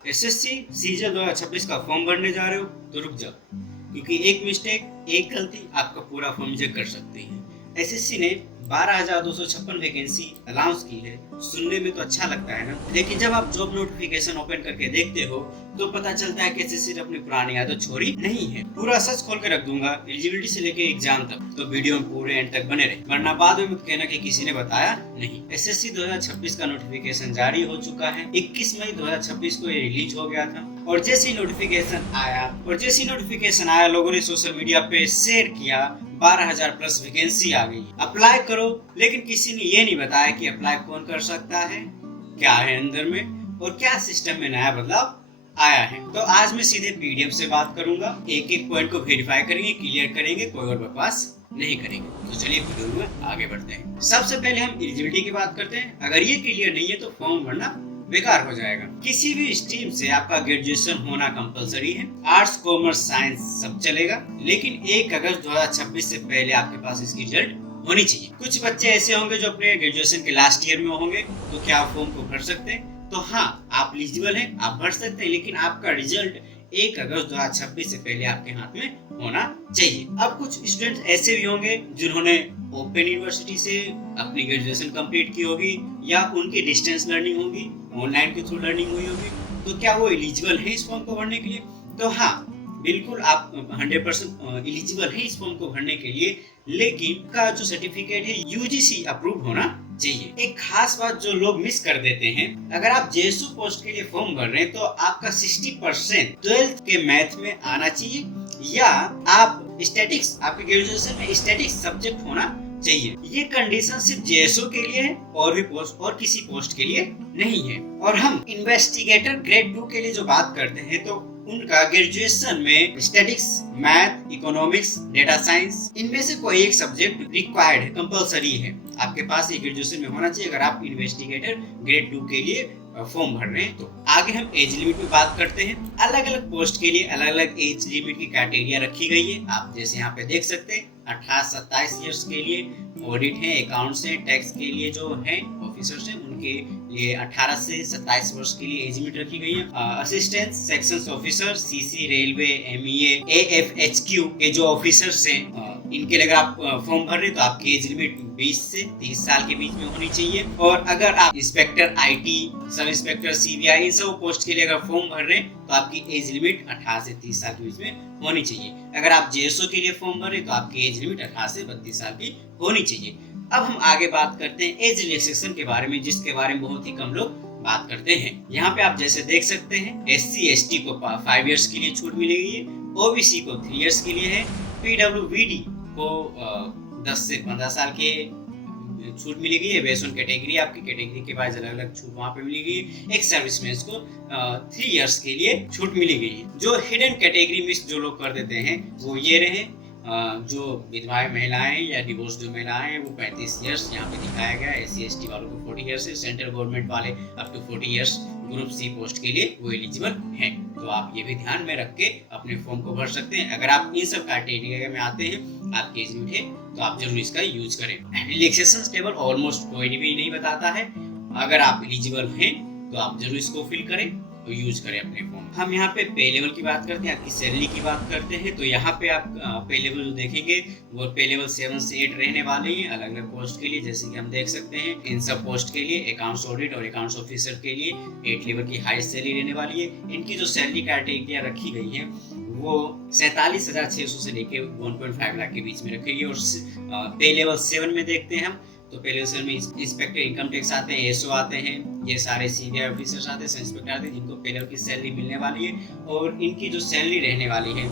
SSC season 2026 का form भरने जा रहे हो तो रुक जाओ, क्योंकि एक मिस्टेक, एक गलती आपका पूरा फॉर्म रिजेक्ट कर सकती है। एसएससी ने 12,256 वैकेंसी अनाउंस की है। सुनने में तो अच्छा लगता है ना, लेकिन जब आप जॉब नोटिफिकेशन ओपन करके देखते हो तो पता चलता है कि एसएससी ने अपनी पुरानी आदत छोड़ी नहीं है। पूरा सच खोल के रख दूंगा, एलिजिबिलिटी से लेके एग्जाम तक, तो वीडियो में पूरे एंड तक बने रहे, वरना बाद में मत कहना कि किसी ने बताया नहीं। एसएससी 2026 का नोटिफिकेशन जारी हो चुका है। 21 मई 2026 को ये रिलीज हो गया था और जैसे ही नोटिफिकेशन आया लोगों ने सोशल मीडिया पे शेयर किया, 12,000 प्लस वैकेंसी आ गई, अप्लाई करो। लेकिन किसी ने ये नहीं बताया कि अप्लाई कौन कर सकता है, क्या है अंदर में और क्या सिस्टम में नया बदलाव आया है। तो आज मैं सीधे पीडीएफ से बात करूंगा, एक एक पॉइंट को वेरीफाई करेंगे, क्लियर करेंगे, कोई और बकवास नहीं करेंगे। तो चलिए वीडियो में आगे बढ़ते हैं। सबसे पहले हम एलिजिबिलिटी की बात करते हैं। अगर ये क्लियर नहीं है तो फॉर्म भरना बेकार हो जाएगा। किसी भी स्ट्रीम से आपका ग्रेजुएशन होना कंपलसरी है। आर्ट्स, कॉमर्स, साइंस सब चलेगा, लेकिन 1 अगस्त 2026 से पहले आपके पास इसकी रिजल्ट होनी चाहिए। कुछ बच्चे ऐसे होंगे जो अपने ग्रेजुएशन के लास्ट ईयर में होंगे, तो क्या आप फॉर्म को भर सकते हैं? तो हाँ, आप एलिजिबल हैं, आप भर सकते हैं, लेकिन आपका रिजल्ट 1 अगस्त 2026 से पहले आपके हाथ में होना चाहिए। अब कुछ स्टूडेंट्स ऐसे भी होंगे जिन्होंने ओपन यूनिवर्सिटी से अपनी ग्रेजुएशन कंप्लीट की होगी या उनकी डिस्टेंस लर्निंग होगी, ऑनलाइन के थ्रू लर्निंग हुई होगी, तो क्या वो एलिजिबल है इस फॉर्म को भरने के लिए? तो हाँ, बिल्कुल आप 100% एलिजिबल है इस फॉर्म को भरने के लिए, लेकिन का जो सर्टिफिकेट है यूजीसी अप्रूव होना चाहिए। एक खास बात जो लोग मिस कर देते हैं, अगर आप जेएसयू पोस्ट के लिए फॉर्म भर रहे हैं तो आपका 60% 12th के मैथ में आना चाहिए, या आप स्टैटिक्स, आपके ग्रेजुएशन में स्टैटिक्स सब्जेक्ट होना चाहिए। ये कंडीशन सिर्फ जेएसओ के लिए है और भी पोस्ट और किसी पोस्ट के लिए नहीं है। और हम इन्वेस्टिगेटर ग्रेड 2 के लिए जो बात करते हैं तो उनका ग्रेजुएशन में statics, math, economics, data science, इनमें से कोई एक सब्जेक्ट रिक्वायर्ड है, कंपलसरी है, आपके पास ये ग्रेजुएशन में होना चाहिए अगर आप इन्वेस्टिगेटर ग्रेड 2 के लिए फॉर्म भर रहे हैं। तो आगे हम एज लिमिट पे बात करते हैं। अलग अलग पोस्ट के लिए अलग अलग एज लिमिट की क्राइटेरिया रखी गई है। आप जैसे यहाँ पे देख सकते हैं, 18-27 ईयर्स के लिए ऑडिट है, अकाउंट्स है, टैक्स के लिए जो है ऑफिसर्स हैं उनके लिए 18 से 27 वर्ष के लिए एज लिमिट रखी गई है। Assistant sections officer, CC, railway, MEA, AFHQ के जो ऑफिसर्स हैं, इनके लिए अगर आप फॉर्म भर रहे हैं तो आपकी एज लिमिट 20 से 30 साल के बीच में होनी चाहिए। और अगर आप inspector IT, sub inspector CBI, इन सब पोस्ट के लिए अगर फॉर्म भर रहे हैं तो आपकी एज लिमिट 18 से 30 साल के बीच में होनी चाहिए। अगर आप जेएसओ के लिए फॉर्म भर रहे हैं तो आपकी एज लिमिट 18 से 32 साल की होनी चाहिए। अब हम आगे बात करते हैं एज रिलैक्सेशन के बारे में, जिसके बारे में बहुत ही कम लोग बात करते हैं। यहाँ पे आप जैसे देख सकते हैं, एससी एसटी को 5 इयर्स के लिए छूट मिलेगी है, ओबीसी को 3 इयर्स के लिए है, पीडब्ल्यूबीडी को 10 से 15 साल के छूट मिलेगी है, बेस्ड ऑन कैटेगरी, आपकी कैटेगरी के बाद अलग अलग छूट वहाँ पे मिलेगी। एक सर्विसमैन को 3 इयर्स के लिए छूट मिली गई है। जो हिडन कैटेगरी मिस जो लोग कर देते हैं वो ये रहे, जो विधवाएं महिलाएं या डिवोर्स जो महिलाएं हैं वो 35 इयर्स यहाँ पे दिखाया गया। एससी एसटी वालों को 40 इयर्स है, सेंट्रल गवर्नमेंट वाले up to 40 years group C post के लिए वो एलिजिबल हैं। तो आप ये भी ध्यान में रख के अपने फॉर्म को भर सकते हैं। अगर आप इन सब क्राइटेरिया में आते हैं, आपकी एज लिमिट है, तो आप जरूर इसका यूज करें। रिलैक्सेशन टेबल ऑलमोस्ट कोई भी नहीं बताता है। अगर आप एलिजिबल हैं तो आप जरूर इसको फिल करें और यूज करें अपने फॉर्म। हम यहाँ पे पे लेवल की बात करते हैं, आपकी सैलरी की बात करते हैं। तो यहाँ पे आप पे लेवल जो देखेंगे वो पे लेवल 7 से 8 रहने वाले हैं अलग अलग पोस्ट के लिए। जैसे कि हम देख सकते हैं, इन सब पोस्ट के लिए अकाउंट्स ऑडिट और अकाउंट्स ऑफिसर के लिए 8 लेवल की हाई सैलरी रहने वाली है। इनकी जो सैलरी क्राइटेरिया रखी गई है वो 47,600 से लेके 1.5 लाख के बीच में रखेगी। और पे लेवल 7 में देखते हैं हम, तो पहले उसमें इंस्पेक्टर इनकम टैक्स आते हैं, एसओ आते हैं, ये सारे सीनियर ऑफिसर्स आते हैं, सब इंस्पेक्टर आते हैं, जिनको पहले की सैलरी मिलने वाली है। और इनकी जो सैलरी रहने वाली है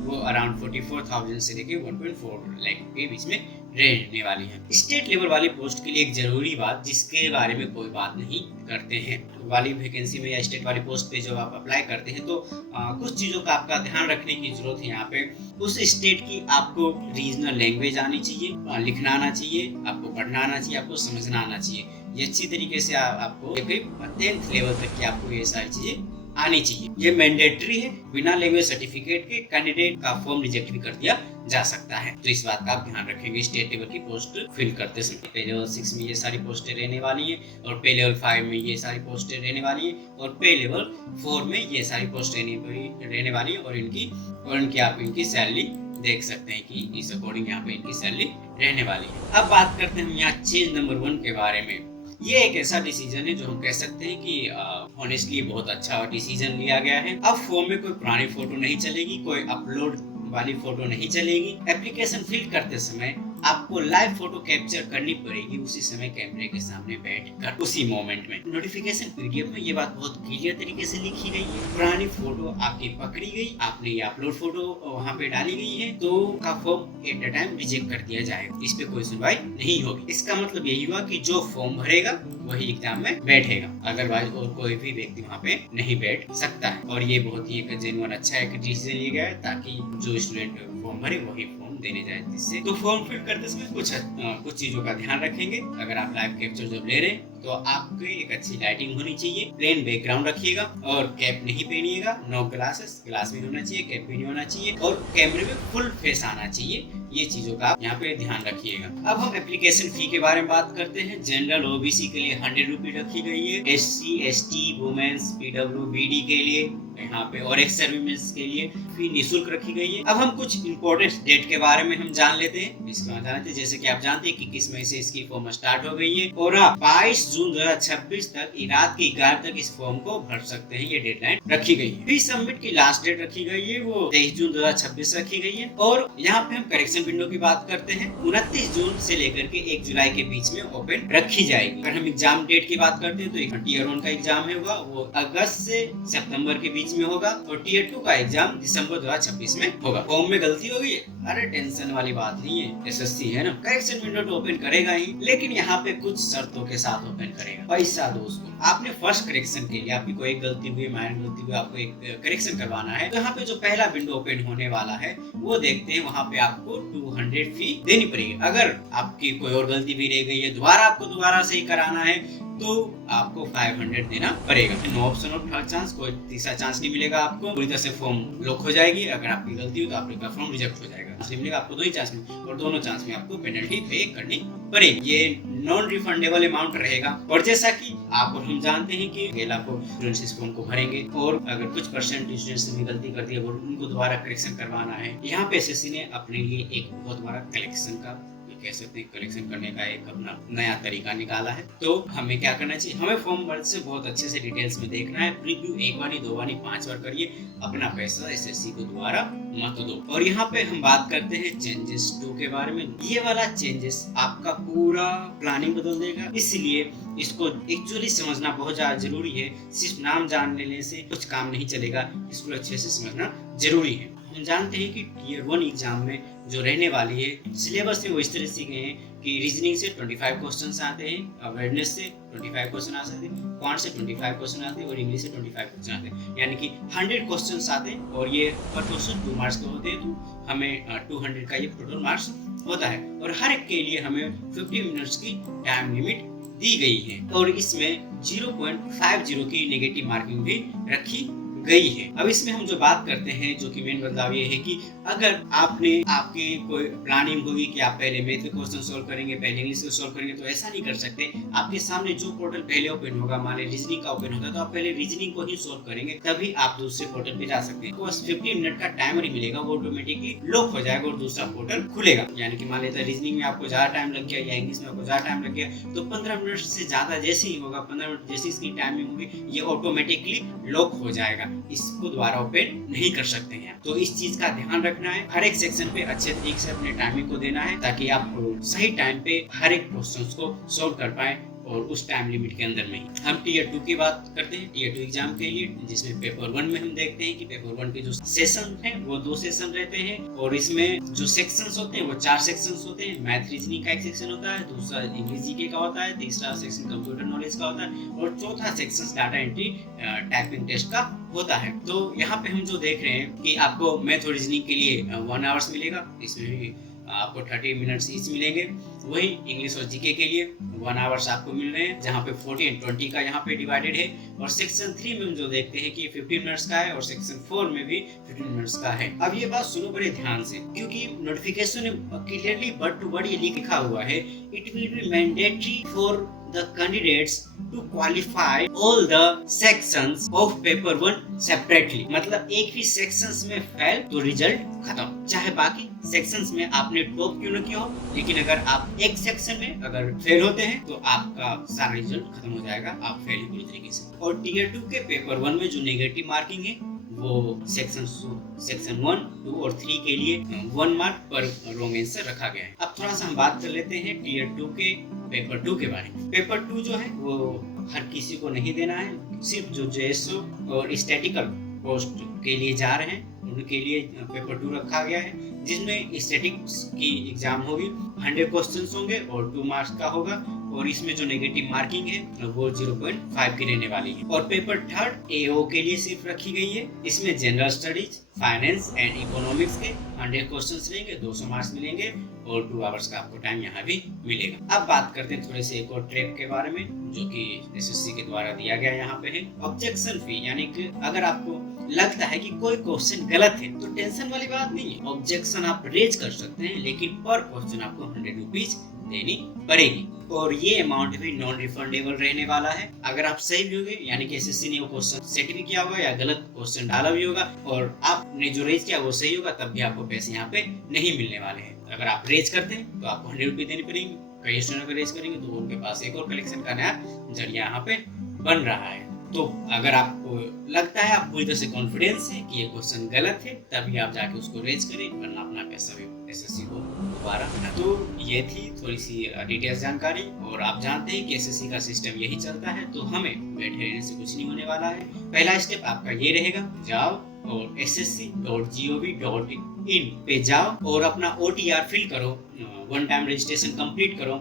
वो अराउंड 44,000 से लेके 1.4 लाख के बीच में रहने वाली है। स्टेट लेवल वाली पोस्ट के लिए एक जरूरी बात, जिसके बारे में कोई बात नहीं करते हैं, वाली वैकेंसी में या स्टेट वाली पोस्ट पे जब आप अप्लाई करते हैं तो कुछ चीज़ों का आपका ध्यान रखने की जरूरत है। यहाँ पे उस स्टेट की आपको रीजनल लैंग्वेज आनी चाहिए, लिखना आना चाहिए, आपको पढ़ना आना चाहिए, आपको समझना आना चाहिए। ये अच्छी तरीके से आपको 10th लेवल तक की आपको ये सारी चीज़ें आनी चाहिए। ये मैंडेटरी है, बिना लैंग्वेज सर्टिफिकेट के कैंडिडेट का फॉर्म रिजेक्ट भी कर दिया जा सकता है। तो इस बात का आप ध्यान रखेंगे स्टेट लेवल की पोस्ट फिल करते समय। पे लेवल 6 में ये सारी पोस्टें रहने वाली हैं और पे लेवल 5 में ये सारी पोस्टें रहने वाली हैं और पे लेवल 4 में ये सारी पोस्टें रहने वाली हैं और इनकी आप इनकी सैलरी देख सकते हैं कि इस अकॉर्डिंग यहाँ पे इनकी सैलरी रहने वाली है। अब बात करते हैं हम यहाँ चेंज नंबर 1 के बारे में। ये एक ऐसा डिसीजन है जो हम कह सकते हैं कि ऑनेस्टली बहुत अच्छा डिसीजन लिया गया है। अब फॉर्म में कोई पुरानी फोटो नहीं चलेगी, कोई अपलोड वाली फोटो नहीं चलेगी। एप्लीकेशन फिल करते समय आपको लाइव फोटो कैप्चर करनी पड़ेगी उसी समय कैमरे के सामने बैठकर उसी मोमेंट में। नोटिफिकेशन पीडीएफ में ये बात बहुत क्लियर तरीके से लिखी गई है। पुरानी फोटो आपकी पकड़ी गई, आपने ये अपलोड फोटो वहाँ पे डाली गई है तो का form at a time reject कर दिया जाएगा। इस पे कोई सुनवाई नहीं होगी। इसका मतलब यही हुआ कि जो फॉर्म भरेगा वही एग्जाम में बैठेगा, अदरवाइज और कोई भी व्यक्ति वहाँ पे नहीं बैठ सकता है। और ये बहुत ही एक जेन्युइन अच्छा एक डिसीजन लिया गया है ताकि जो स्टूडेंट फॉर्म भरे वही फॉर्म देने जाए। जिससे तो फॉर्म फिल करते समय कुछ चीजों का ध्यान रखेंगे। अगर आप लाइव कैप्चर जब ले रहे हैं तो आपके एक अच्छी लाइटिंग होनी चाहिए, प्लेन बैकग्राउंड रखिएगा और कैप नहीं पहनिएगा, नो ग्लासेस, ग्लास भी होना चाहिए, कैप भी नहीं होना चाहिए और कैमरे में फुल फेस आना चाहिए। ये चीजों का आप यहाँ पे ध्यान रखिएगा। अब हम एप्लीकेशन फी के बारे में बात करते हैं। जनरल ओबीसी के लिए 100 रुपीज रखी गई है, SC ST वुमेन्स PWBD के लिए यहाँ पे और एक्स सर्विसेज के लिए फी निःशुल्क रखी गई है। अब हम कुछ इंपॉर्टेंट डेट के बारे में हम जान लेते हैं। जैसे कि आप जानते हैं कि किस मई से इसकी फॉर्म स्टार्ट हो गई है और आप 22 जून 2026 तक रात के 11 तक इस फॉर्म को भर सकते हैं। ये डेडलाइन रखी गई है। फी सबमिट की लास्ट डेट रखी गई है वो 23 जून 2026 रखी गई है। और यहाँ पे हम करेक्शन विंडो की बात करते हैं, 29 जून से लेकर के 1 जुलाई के बीच में ओपन रखी जाएगी। अगर हम एग्जाम डेट की बात करते हैं तो टीयर 1 का एग्जाम होगा वो अगस्त से सितंबर के बीच में होगा और टीयर 2 का एग्जाम दिसंबर 2026 में होगा। फॉर्म में गलती हो गई है, अरे टेंशन वाली बात नहीं है, SSC है ना, करेक्शन विंडो तो ओपन करेगा ही, लेकिन यहाँ पे कुछ शर्तों के साथ ओपन करेगा। पैसा दो उसको। आपने फर्स्ट करेक्शन के लिए आपकी कोई गलती हुई, माइनर गलती हुई, आपको एक करेक्शन करवाना है तो यहाँ पे जो पहला विंडो ओपन होने वाला है वो देखते हैं, वहाँ पे आपको 200 फी देनी पड़ेगी। अगर आपकी कोई और गलती भी रह गई है, आपको दोबारा सही कराना है तो आपको 500 देना पड़ेगा। No option of third chance, कोई तीसरा चांस नहीं मिलेगा आपको। पूरी तरह से फॉर्म लॉक हो जाएगी। अगर आपकी गलती हो तो आपका फॉर्म रिजेक्ट हो जाएगा। मिलेगा आपको 2 ही चांस में और दोनों चांस में आपको पेनल्टी पे करनी पड़ेगी। ये नॉन रिफंडेबल अमाउंट रहेगा। और जैसा कि आप और हम जानते हैं कि आपको स्टूडेंट्स इस फॉर्म को भरेंगे और अगर कुछ परसेंट स्टूडेंट्स ने गलती कर दी है वो उनको दोबारा करेक्शन करवाना है। यहाँ पे SSC ने अपने लिए एक बहुत बड़ा कलेक्शन का कह सकते हैं कलेक्शन करने का एक अपना नया तरीका निकाला है। तो हमें क्या करना चाहिए, हमें फॉर्म भरने से बहुत अच्छे से डिटेल्स में देखना है। प्रीव्यू 1 बार 2 बार 5 बार करिए, अपना पैसा SSC को दोबारा मत दो। और यहाँ पे हम बात करते हैं चेंजेस 2 के बारे में। ये वाला चेंजेस आपका पूरा प्लानिंग बदल देगा, इसलिए इसको एक्चुअली समझना बहुत ज्यादा जरूरी है। सिर्फ नाम जान लेने से कुछ काम नहीं चलेगा, इसको अच्छे से समझना जरूरी है। हम जानते हैं कि टीयर 1 एग्जाम में जो रहने वाली है सिलेबस में वो इस तरह से गए हैं कि रीजनिंग से 25 क्वेश्चन आते हैं, अवेयरनेस से 25 क्वेश्चन आ सकते हैं, क्वांट से 25 क्वेश्चन आते हैं और इंग्लिश से 25 क्वेश्चन आते हैं, यानी कि 100 क्वेश्चन आते हैं और ये पर क्वेश्चन 2 मार्क्स के होते हैं। तो हमें 200 का ये टोटल मार्क्स होता है और हर एक के लिए हमें 50 मिनट्स की टाइम लिमिट दी गई है और इसमें 0.50 की नेगेटिव मार्किंग भी रखी गई है। अब इसमें हम जो बात करते हैं, जो कि मेन बदलाव ये है कि अगर आपकी कोई प्लानिंग होगी कि आप पहले मैथ के क्वेश्चन सोल्व करेंगे, पहले इंग्लिश के सोल्व करेंगे, तो ऐसा नहीं कर सकते। आपके सामने जो पोर्टल पहले ओपन होगा, मान लीजिए रीजनिंग का ओपन होता है तो आप पहले रीजनिंग को ही सोल्व करेंगे, तभी आप दूसरे पोर्टल पे जा सकते हैं। तो बस 15 मिनट का टाइमर ही मिलेगा, वो ऑटोमेटिकली लॉक हो जाएगा और दूसरा पोर्टल खुलेगा। यानी कि मान लेते हैं रीजनिंग में आपको ज्यादा टाइम लग गया या इंग्लिश में आपको ज्यादा टाइम लग गया, तो 15 मिनट से ज्यादा जैसे ही होगा, 15 मिनट जैसी इसकी टाइमिंग होगी, ये ऑटोमेटिकली लॉक हो जाएगा, इसको दोबारा ओपन नहीं कर सकते हैं। तो इस चीज का ध्यान रखना है। हर एक सेक्शन पे अच्छे तरीके से अपने टाइमिंग को देना है ताकि आप सही टाइम पे हर एक क्वेश्चन को सोल्व कर पाए और उस टाइम लिमिट के अंदर में ही। हम टीयर 2 की बात करते हैं। टीयर 2 एग्जाम के लिए जिसमें पेपर 1 में हम देखते हैं कि पेपर 1 के जो सेशन हैं वो 2 सेशन रहते हैं और इसमें जो सेक्शंस होते हैं वो 4 सेक्शंस होते हैं। मैथ रीजनिंग का एक सेक्शन होता है, दूसरा इंग्लिश जीके का होता है, तीसरा सेक्शन कंप्यूटर नॉलेज का होता है और चौथा section data entry typing test का होता है। तो यहाँ पे हम जो देख रहे हैं कि आपको मैथ और रीजनिंग के लिए 1 आवर्स मिलेगा, इसमें भी आपको 30 मिनट्स ईच मिलेंगे वही इंग्लिश और जीके के लिए 1 आवर्स आपको मिल रहे हैं, जहाँ पे 40 और 20 का यहाँ पे डिवाइडेड है। और सेक्शन 3 में हम जो देखते हैं कि 15 मिनट्स का है और सेक्शन 4 में भी 15 मिनट्स का है। अब ये बात सुनो बड़े ध्यान से, क्योंकि नोटिफिकेशन में क्लियरली वर्ड टू वर्ड ये लिखा हुआ है, it will be mandatory for the candidates to qualify all the sections of paper 1 separately। मतलब एक ही सेक्शंस में फेल तो रिजल्ट खत्म, चाहे बाकी सेक्शंस में आपने टॉप क्यों न किया हो, लेकिन अगर आप एक सेक्शन में अगर फेल होते हैं तो आपका सारा रिजल्ट खत्म हो जाएगा, आप फेल पूरी तरीके से। और टीयर 2 के पेपर 1 में जो नेगेटिव मार्किंग है वो सेक्शन 1, 2 और 3 के लिए 1 मार्क पर रॉन्ग आंसर रखा गया है। अब थोड़ा सा हम बात कर लेते हैं टीयर 2 के पेपर 2 के बारे में। पेपर 2 जो है वो हर किसी को नहीं देना है, सिर्फ जो जेएसओ और स्टैटिकल पोस्ट के लिए जा रहे हैं उनके लिए पेपर 2 रखा गया है, जिसमें स्टैटिक्स की एग्जाम होगी, 100 क्वेश्चंस होंगे और 2 मार्क्स का होगा। और इसमें जो नेगेटिव मार्किंग है वो 0.5 की रहने वाली है। और पेपर 3 एओ के लिए सिर्फ रखी गई है, इसमें general studies, finance and economics के 100 क्वेश्चंस रहेंगे, 200 मार्क्स मिलेंगे और 2 आवर्स का आपको टाइम यहाँ भी मिलेगा। अब बात करते हैं थोड़े से एक और ट्रैक के बारे में जो कि एसएससी के द्वारा दिया गया यहाँ पे है। ऑब्जेक्शन फी, यानी कि अगर आपको लगता है कि कोई क्वेश्चन गलत है तो टेंशन वाली बात नहीं है, ऑब्जेक्शन आप रेज कर सकते हैं, लेकिन पर क्वेश्चन आपको 100 रुपीज देनी पड़ेगी। और ये अमाउंट भी नॉन रिफंडेबल रहने वाला है। अगर आप सही भी होंगे, यानी कि एसएससी ने वो क्वेश्चन सेट भी किया होगा या गलत क्वेश्चन डाला भी होगा और आपने जो रेज किया वो सही होगा, तब भी आपको पैसे यहाँ पे नहीं मिलने वाले हैं। अगर आप रेज करते हैं तो आपको 100 रुपये देनी पड़ेंगे, कई स्टूडेंट अगर रेज करेंगे तो उनके पास एक और कलेक्शन का नया जरिया यहाँ पे बन रहा है। तो अगर आपको लगता है, आप पूरी तरह से कॉन्फिडेंस है कि ये क्वेश्चन गलत है, तभी आप जाके उसको रेज करें, वरना अपना पैसा भी एसएससी को दोबारा। तो ये थी थोड़ी सी डिटेल्स जानकारी। और आप जानते हैं कि एसएससी का सिस्टम यही चलता है, तो हमें बैठे रहने से कुछ नहीं होने वाला है। पहला स्टेप आपका ये रहेगा, जाओ और ssc.gov.in पे जाओ और अपना OTR फिल करो, 1 टाइम रजिस्ट्रेशन कंप्लीट करो,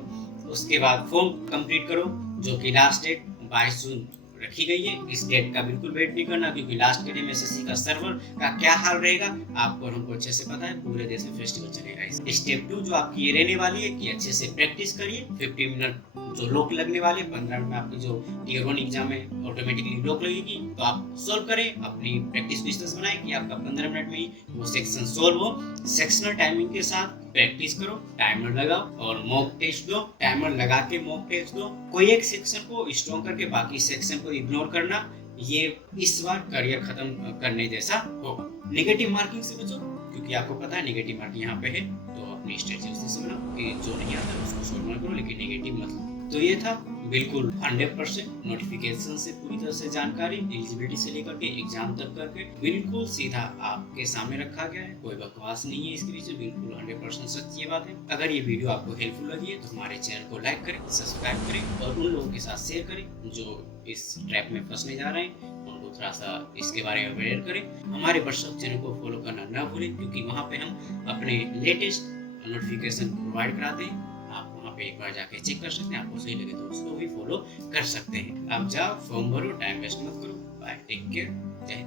उसके बाद फॉर्म कंप्लीट करो, जो कि लास्ट डेट 22 जून रखी गई है। इस डेट का बिल्कुल वेट नहीं करना, क्योंकि लास्ट के डे में एसएससी का सर्वर का क्या हाल रहेगा आपको और हमको अच्छे से पता है, पूरे देश में फेस्टिवल चलेगा। स्टेप 2 जो आपकी ये रहने वाली है कि अच्छे से प्रैक्टिस करिए, 50 मिनट जो लॉक लगने वाले, 15 मिनट में आपकी जो टीयर 1 एग्जाम में ऑटोमेटिकली लॉक लगेगी, तो आप सोल्व करें, अपनी प्रैक्टिस को इस तरह से बनाएं कि आपका 15 मिनट में ही वो सेक्शन सोल्व हो। सेक्शनल टाइमिंग के साथ प्रैक्टिस करो, टाइमर लगाओ और मॉक टेस्ट दो, टाइमर लगा के मॉक टेस्ट दो। कोई एक सेक्शन को स्ट्रॉन्ग करके बाकी सेक्शन को इग्नोर करना, ये इस बार करियर खत्म करने जैसा होगा। नेगेटिव मार्किंग से बचो, क्योंकि आपको पता है नेगेटिव मार्किंग यहाँ पे है, तो अपनी स्ट्रेटजी उसी से बनाओ कि जो नहीं आता उसको सोल्व मत करो, लेकिन नेगेटिव मत। तो ये था बिल्कुल 100% नोटिफिकेशन से पूरी तरह से जानकारी, एलिजिबिलिटी से लेकर के एग्जाम तक करके बिल्कुल सीधा आपके सामने रखा गया है, कोई बकवास नहीं है इसके पीछे, बिल्कुल 100% सच ये बात है। अगर ये वीडियो आपको हेल्पफुल लगी है तो हमारे चैनल को लाइक करें, सब्सक्राइब करें और उन लोगों के साथ शेयर करें जो इस ट्रैप में फंसने जा रहे हैं, उनको थोड़ा सा इसके बारे में अवेयर करें। हमारे व्हाट्सएप चैनल को फॉलो करना ना भूलें, क्योंकि वहाँ पे हम अपने लेटेस्ट नोटिफिकेशन प्रोवाइड कराते हैं। आप वहाँ पे एक बार जाके चेक कर सकते हैं, आपको सही लगे तो उसको भी फॉलो कर सकते हैं। आप जाओ, फॉर्म भरो, टाइम वेस्ट मत करो। बाय, टेक केयर, जय हिंद।